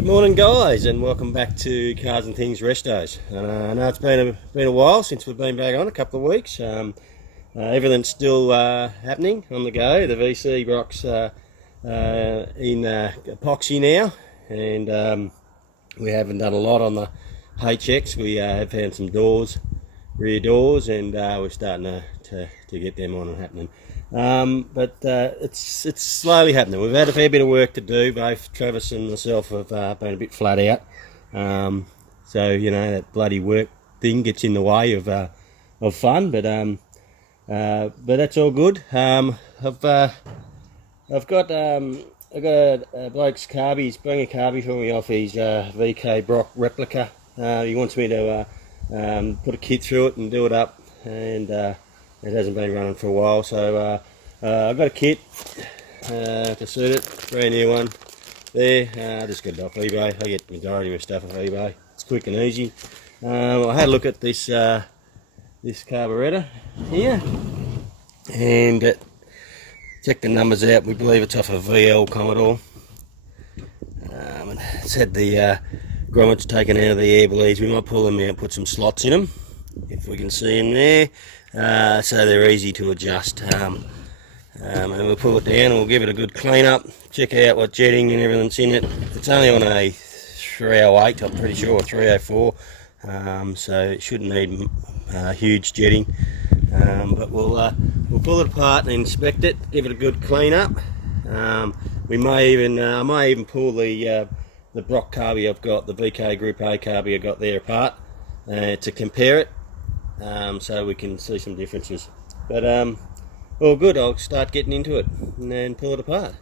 Good morning, guys, and welcome back to Cars and Things Restos. I know it's been a while since we've been back on, a couple of weeks. Everything's still happening on the go. The VC rock's in epoxy now, and we haven't done a lot on the HX. We have found some doors, rear doors, and we're starting to get them on and happening. But it's slowly happening. We've had a fair bit of work to do. Both Travis and myself have been a bit flat out. So you know, that bloody work thing gets in the way of fun. But that's all good. I've got a bloke's carby. He's bringing a carby for me off his VK Brock replica. He wants me to put a kit through it and do it up, and it hasn't been running for a while, so I've got a kit to suit it, brand new one there. I just got it off eBay. I get the majority of my stuff off eBay. It's quick and easy. I had a look at this carburettor here, and checked the numbers out. We believe it's off a VL Commodore. It's had the grommets taken out of the air bleeds. We might pull them out and put some slots in them, if we can see them there. So they're easy to adjust, and we'll pull it down and we'll give it a good clean up, check out what jetting and everything's in it. It's only on a 308, I'm pretty sure, or 304, so it shouldn't need huge jetting, but we'll pull it apart and inspect it, give it a good clean up. We may even I may even pull the Brock carby I've got, the VK Group A carby I've got there apart, to compare it. So we can see some differences, but all good. I'll start getting into it and then pull it apart.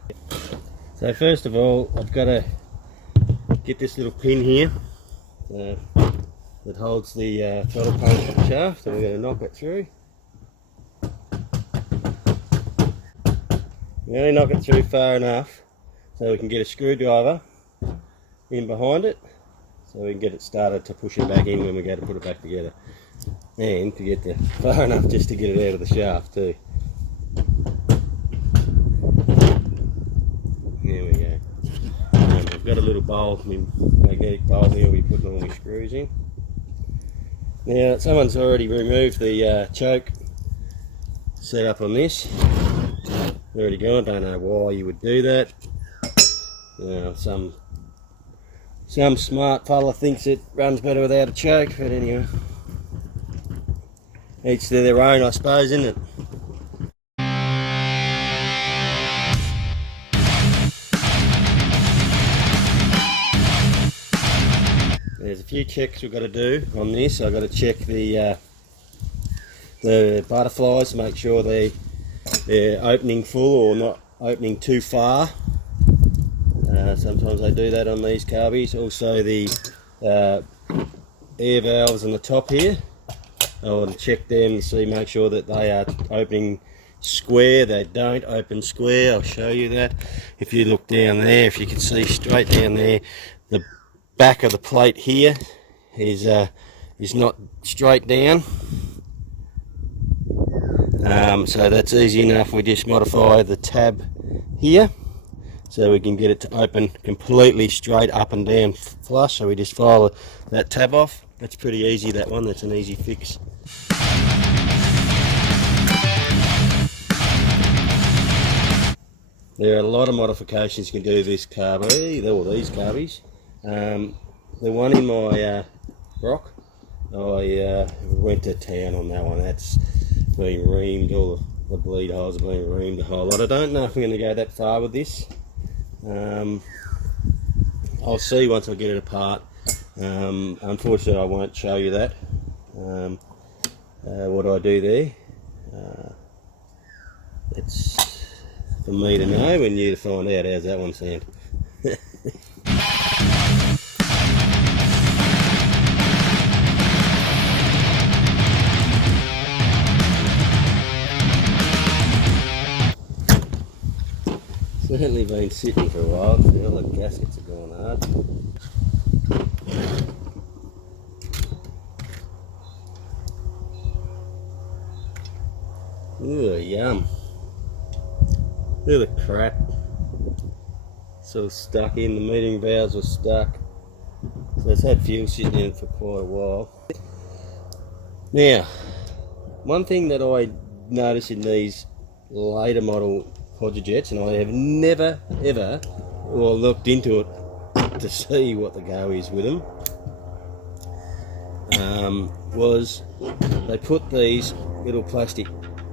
So first of all, I've got to get this little pin here that holds the throttle pump shaft, and we're going to knock it through. We only knock it through far enough so we can get a screwdriver in behind it, so we can get it started to push it back in when we go to put it back together. And to get far enough just to get it out of the shaft too. There we go. I've got a little bowl, my magnetic bowl here, we're putting all my screws in. Now, someone's already removed the choke set up on this. Already gone, don't know why you would do that. Some smart fella thinks it runs better without a choke, but anyway. Each to their own, I suppose, isn't it? There's a few checks we've got to do on this. I've got to check the butterflies to make sure they're opening full or not opening too far. Sometimes they do that on these carbies. Also the air valves on the top here. I want to check them to see, make sure that they are opening square. They don't open square. I'll show you that. If you look down there, if you can see straight down there, the back of the plate here is not straight down. So that's easy enough. We just modify the tab here so we can get it to open completely straight up and down flush. So we just file that tab off. That's pretty easy, that one. That's an easy fix. There are a lot of modifications you can do with this carby, or these carbies. The one in my Brock, I went to town on that one. That's been reamed, all the bleed holes have been reamed a whole lot. I don't know if I'm going to go that far with this. I'll see once I get it apart. Unfortunately I won't show you that, what I do there. It's for me to know and you to find out. How's that one sound? Certainly been sitting for a while. All the gaskets are going hard. Ooh, yum. Look at the crap. sort of stuck in, the metering valves were stuck. So it's had fuel sitting in it for quite a while. Now, one thing that I noticed in these later model Quadrajets, and I have never ever looked into it to see what the go is with them, was they put these little plastic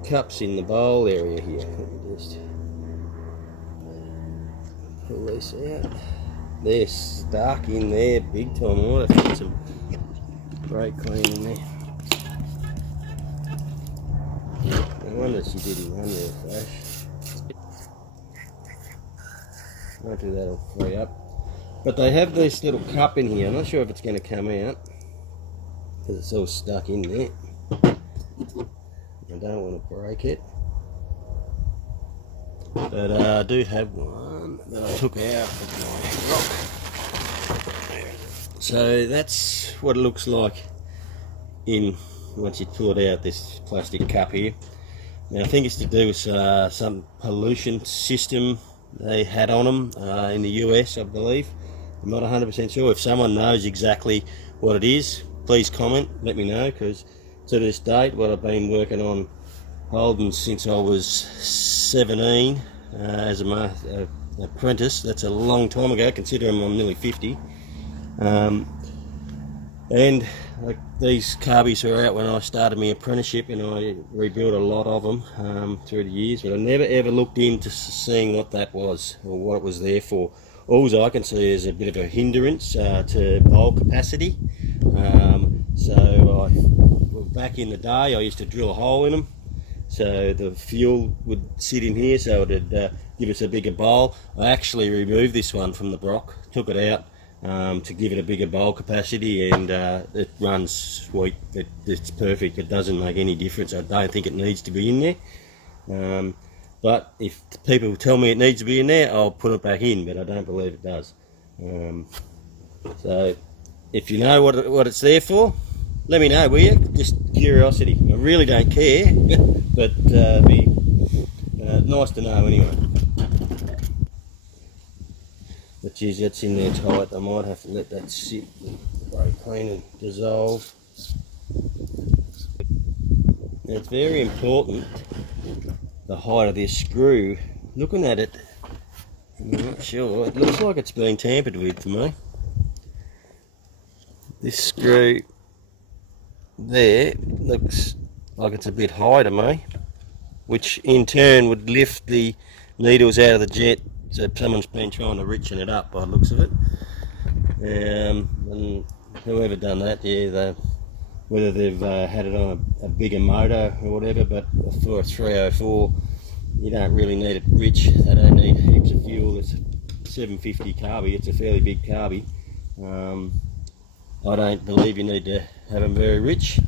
cups in the bowl area here. Let me just pull this out. They're stuck in there big time. I might have to get some brake clean in there. No wonder she didn't run real fast. Hopefully that'll free up. But they have this little cup in here. I'm not sure if it's going to come out because it's all stuck in there. I don't want to break it. But I do have one that I took out of my rock. So that's what it looks like in once you pull it out, this plastic cup here. Now I think it's to do with some pollution system they had on them in the US, I believe. I'm not 100% sure. If someone knows exactly what it is, please comment, let me know, because to this date, what I've been working on Holden since I was 17 as an apprentice. That's a long time ago, considering I'm nearly 50. And these carbies were out when I started my apprenticeship, and I rebuilt a lot of them through the years, but I never ever looked into seeing what that was or what it was there for. All I can see is a bit of a hindrance to bowl capacity. Back in the day, I used to drill a hole in them, so the fuel would sit in here, so it'd give us a bigger bowl. I actually removed this one from the Brock, took it out to give it a bigger bowl capacity, and it runs sweet. It's perfect. It doesn't make any difference. I don't think it needs to be in there. But if people tell me it needs to be in there, I'll put it back in, but I don't believe it does. So if you know what it's there for, let me know, will you? Just curiosity. I really don't care, but be nice to know anyway. But geez, that's in there tight. I might have to let that sit, brake clean and dissolve. Now it's very important, the height of this screw. Looking at it, I'm not sure. It looks like it's been tampered with to me. This screw there looks like it's a bit high to me, which in turn would lift the needles out of the jet. So someone's been trying to richen it up by the looks of it. And whoever done that, yeah, whether they've had it on a bigger motor or whatever, but for a 304, you don't really need it rich. They don't need heaps of fuel. It's a 750 carby. It's a fairly big carby. I don't believe you need to have them very rich.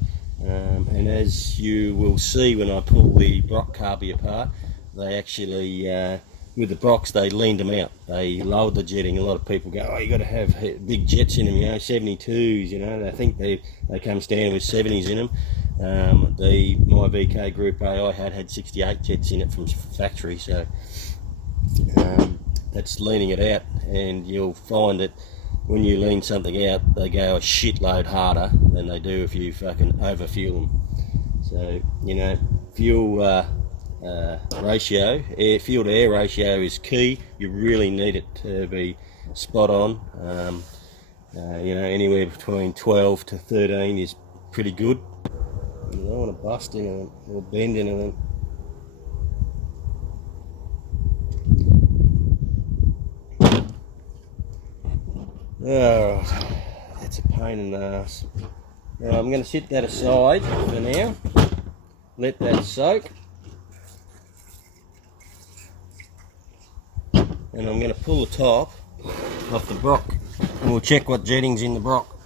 And as you will see when I pull the Brock carby apart, they actually with the Brocks, they leaned them out. They lowered the jetting. A lot of people go, oh, you got to have big jets in them, 72s, I think they come standard with 70s in them. My VK Group A I had 68 jets in it from factory, so that's leaning it out, and you'll find that when you lean something out, they go a shitload harder than they do if you fucking overfuel them. So, fuel ratio, fuel to air ratio is key. You really need it to be spot on. Anywhere between 12 to 13 is pretty good. You don't want to bust into them or bend into them. Oh, that's a pain in the ass. Now I'm going to set that aside for now, let that soak, and I'm going to pull the top off the Brock, and we'll check what jetting's in the Brock.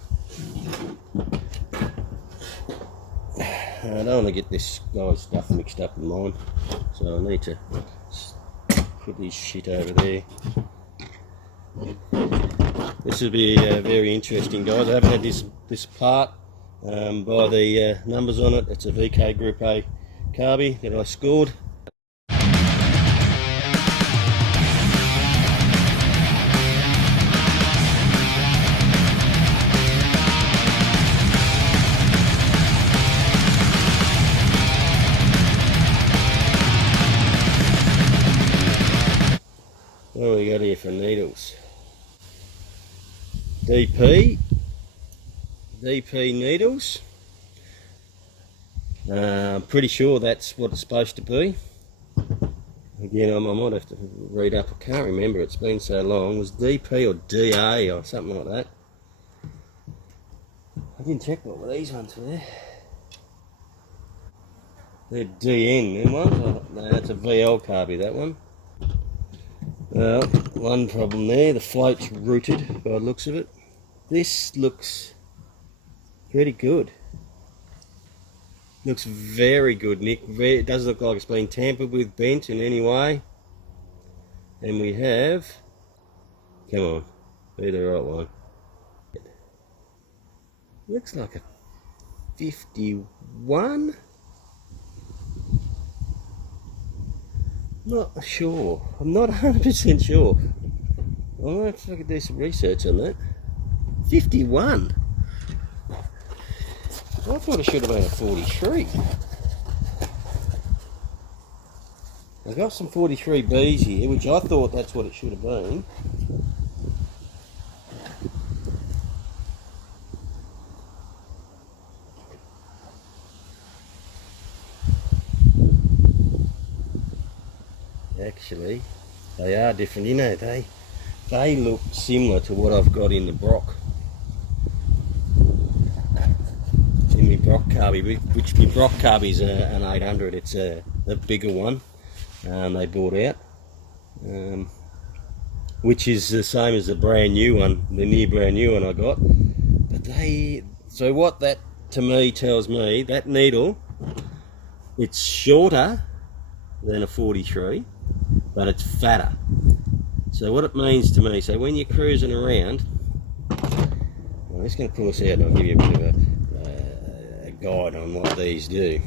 I don't want to get this guy's stuff mixed up in mine, so I need to put this shit over there. This will be very interesting, guys. I haven't had this part by the numbers on it. It's a VK Group A carby that I scored. here for needles. DP needles. Pretty sure that's what it's supposed to be. Again, I might have to read up, I can't remember, it's been so long. It was DP or DA or something like that. I didn't check what these ones were. They're DN, them ones. Oh, no, that's a VL carby, that one. Well, one problem there, the float's rooted by the looks of it. This looks pretty good. Looks very good, Nick. It doesn't look like it's been tampered with, bent in any way. And we have, come on, be the right one. Looks like a 51. Not sure. I'm not 100% sure. I might have to do some research on that. 51. I thought it should have been a 43. I got some 43Bs here, which I thought that's what it should have been. Actually, they are different, you know, they look similar to what I've got in the Brock. In my Brock carby, which my Brock carby is an 800, it's a bigger one they bought out, which is the same as the brand new one, the near brand new one I got. But so what that to me tells me, that needle, it's shorter than a 43, but it's fatter. So what it means to me, so when you're cruising around, I'm just going to pull this out and I'll give you a bit of a guide on what these do.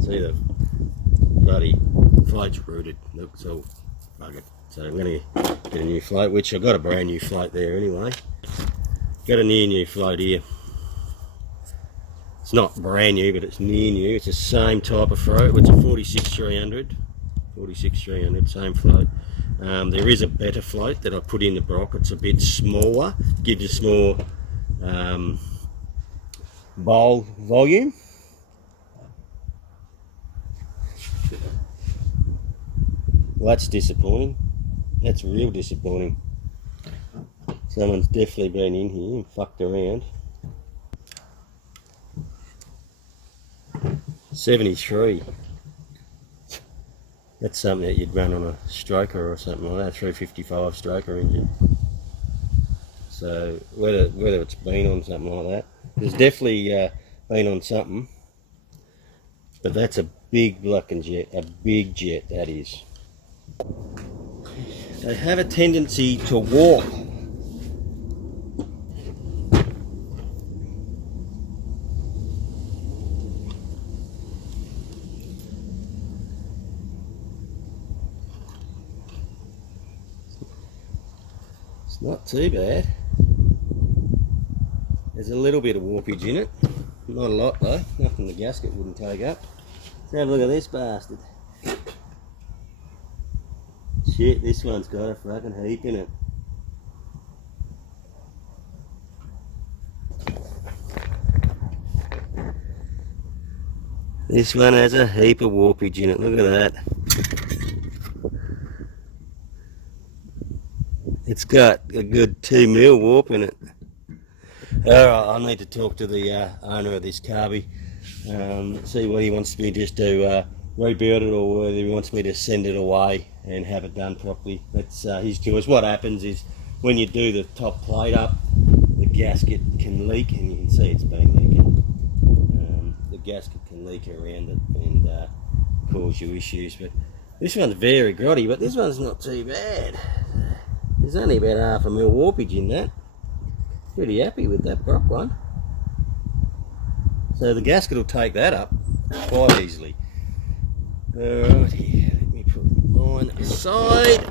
See, the bloody float's rooted, looks all buggered. So I'm going to get a new float, which I've got a brand new float there anyway. Got a new float here. It's not brand new, but it's near new. It's the same type of float. It's a 46-300. 46-300, same float. There is a better float that I put in the Brock. It's a bit smaller, gives us more bowl volume. Well, that's disappointing. That's real disappointing. Someone's definitely been in here and fucked around. 73. That's something that you'd run on a stroker or something like that, 355 stroker engine. So whether it's been on something like that, there's definitely been on something. But that's a big blackened jet, a big jet that is. They have a tendency to warp. It's not too bad. There's a little bit of warpage in it. Not a lot though, nothing the gasket wouldn't take up. Let's have a look at this bastard. Shit, this one's got a fucking heap in it. This one has a heap of warpage in it, look at that. It's got a good 2 mil warp in it. Alright, I need to talk to the owner of this carby, see what he wants me just to rebuild it, or whether he wants me to send it away and have it done properly. That's his choice. What happens is when you do the top plate up, the gasket can leak, and you can see it's been leaking. The gasket can leak around it and cause you issues. But this one's very grotty, but this one's not too bad. There's only about half a mil warpage in that. Pretty happy with that Brock one. So the gasket will take that up quite easily. Alright, here, let me put mine aside.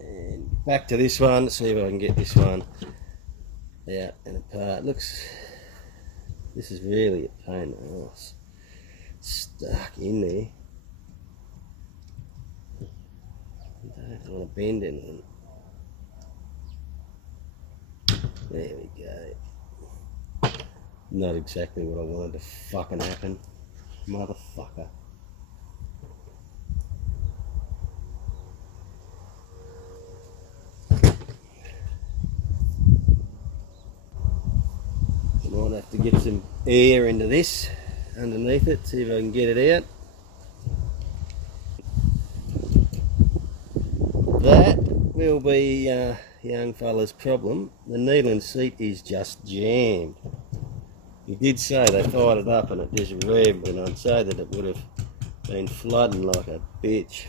And back to this one, let's see if I can get this one out and apart. This is really a pain in the ass. Stuck in there. I don't want to bend anything. There we go. Not exactly what I wanted to fucking happen. Motherfucker. I might have to get some air into this underneath it, see if I can get it out. That will be young fella's problem. The needling seat is just jammed. He did say they fired it up and it just revved, and I'd say that it would have been flooding like a bitch.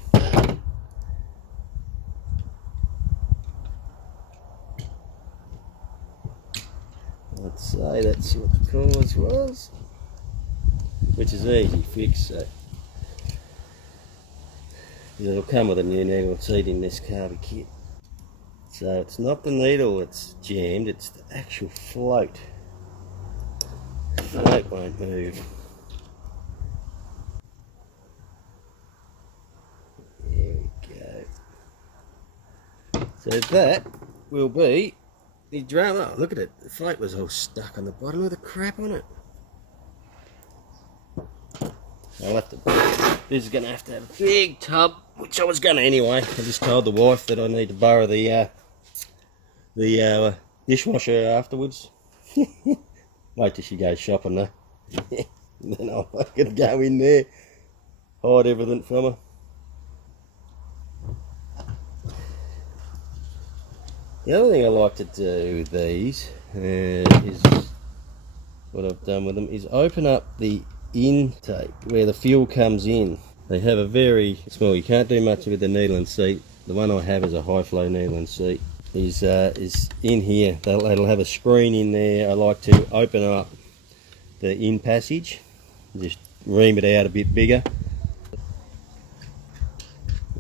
I'd say that's what the cause was, which is easy fix. So it'll come with a new needle seat in this carby kit. So it's not the needle that's jammed, it's the actual float. The float won't move. There we go. So that will be the drum. Oh, look at it. The float was all stuck on the bottom with the crap on it. I'll have to. This is going to have a big tub, which I was going to anyway. I just told the wife that I need to borrow the dishwasher afterwards. Wait till she goes shopping though. Then I'm going to go in there, hide everything from her. The other thing I like to do with these is what I've done with them is open up the intake where the fuel comes in. They have a very small, you can't do much with the needling seat. The one I have is a high flow needling seat. Is in here. It'll have a screen in there. I like to open up the in passage, just ream it out a bit bigger.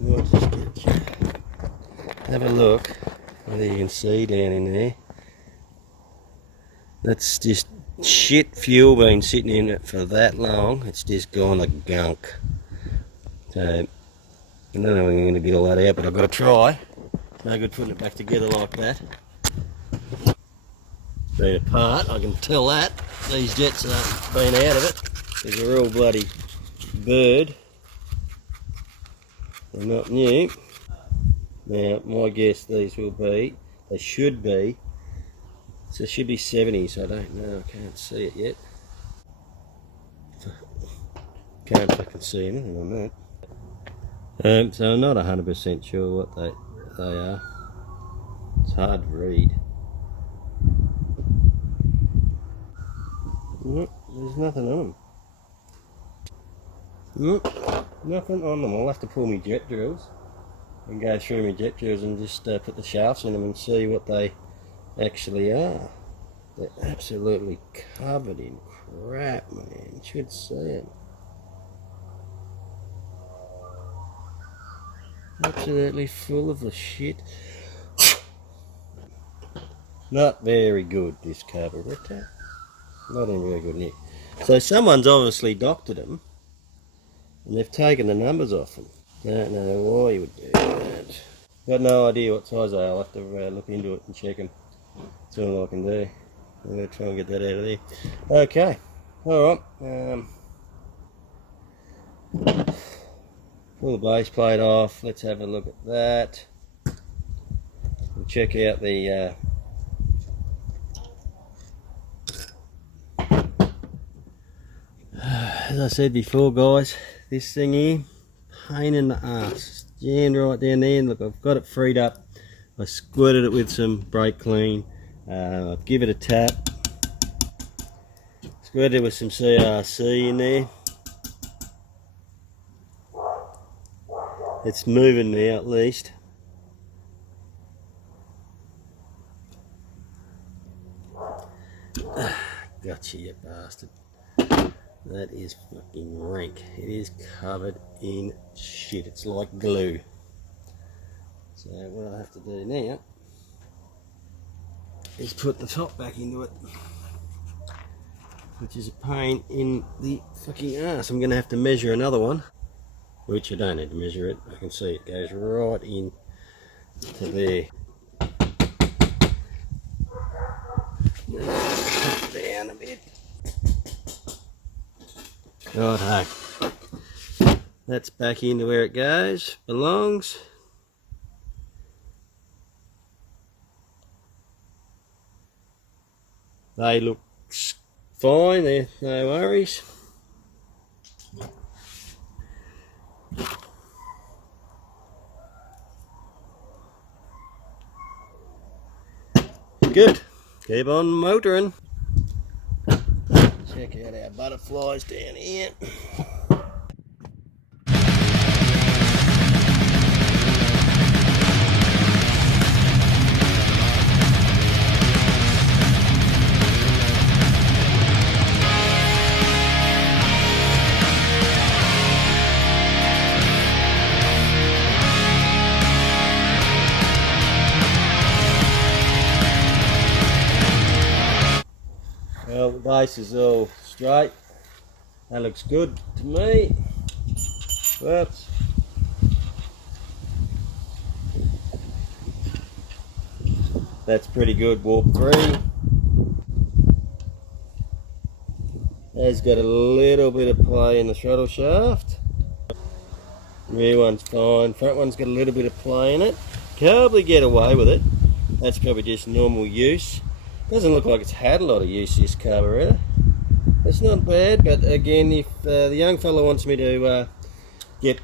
I'll just have a look whether you can see down in there. That's just shit fuel been sitting in it for that long. It's just gone to gunk. So I don't know when I'm going to get all that out, but I've got to try. No good putting it back together like that. Been apart, I can tell that. These jets have been out of it. They're a real bloody bird. They're not new. Now, my guess these will be, they should be, so it should be 70s, I don't know, I can't see it yet. Can't fucking see anything on that. So I'm not 100% sure what they are. It's hard to read. Nope, there's nothing on them. Nope, nothing on them. I'll have to pull my jet drills and go through my jet drills and just put the shafts in them and see what they actually are. They're absolutely covered in crap, man. You should see them. Absolutely full of the shit. Not very good, this carburetor. Not in very good nick. So someone's obviously doctored them and they've taken the numbers off them. Don't know why you would do that. Got no idea what size they are. I'll have to look into it and check them. That's all I can do. I'm going to try and get that out of there. Okay. Alright. Pull the base plate off. Let's have a look at that. We'll check out the as I said before, guys, this thing here, pain in the arse. Jammed right down there. Look, I've got it freed up. I squirted it with some brake clean. I've given it a tap. Squirted it with some CRC in there. It's moving now at least. Gotcha, you bastard. That is fucking rank. It is covered in shit. It's like glue. So what I have to do now is put the top back into it, which is a pain in the fucking ass. I'm going to have to measure another one which I don't need to measure it. I can see it goes right in to there. Put it down a bit. Right, that's back into where it goes, belongs. They look fine, there, no worries. Good, keep on motoring. Check out our butterflies down here. Well, the base is all straight. That looks good to me. Whoops. That's pretty good, warp 3. Has got a little bit of play in the throttle shaft. Rear one's fine, front one's got a little bit of play in it. Can't probably get away with it. That's probably just normal use. Doesn't look like it's had a lot of use, this carburetor. It's not bad, but again, if the young fella wants me to get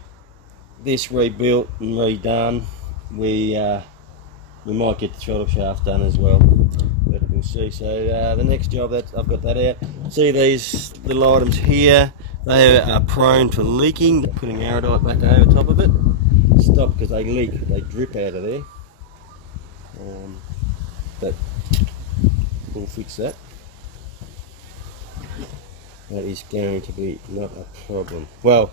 this rebuilt and redone, we might get the throttle shaft done as well. But we'll see. So the next job, that I've got that out. See these little items here? They are prone to leaking. Putting Aerodite back over top of it. Stop, because they leak. They drip out of there. But we'll fix that. That is going to be not a problem. Well,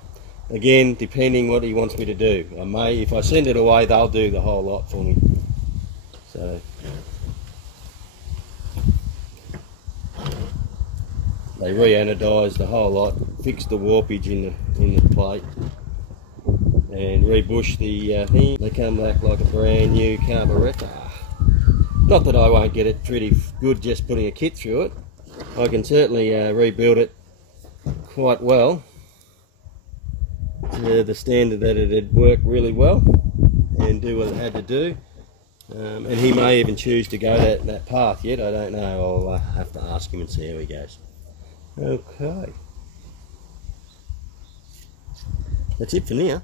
again, depending what he wants me to do. I may, if I send it away, they'll do the whole lot for me. So they re-anodise the whole lot, fix the warpage in the plate, and rebush the thing. They come back like a brand new carburetor. Not that I won't get it pretty good just putting a kit through it. I can certainly rebuild it quite well to the standard that it had worked really well and do what it had to do. And he may even choose to go that path yet. I don't know. I'll have to ask him and see how he goes. Okay. That's it for now.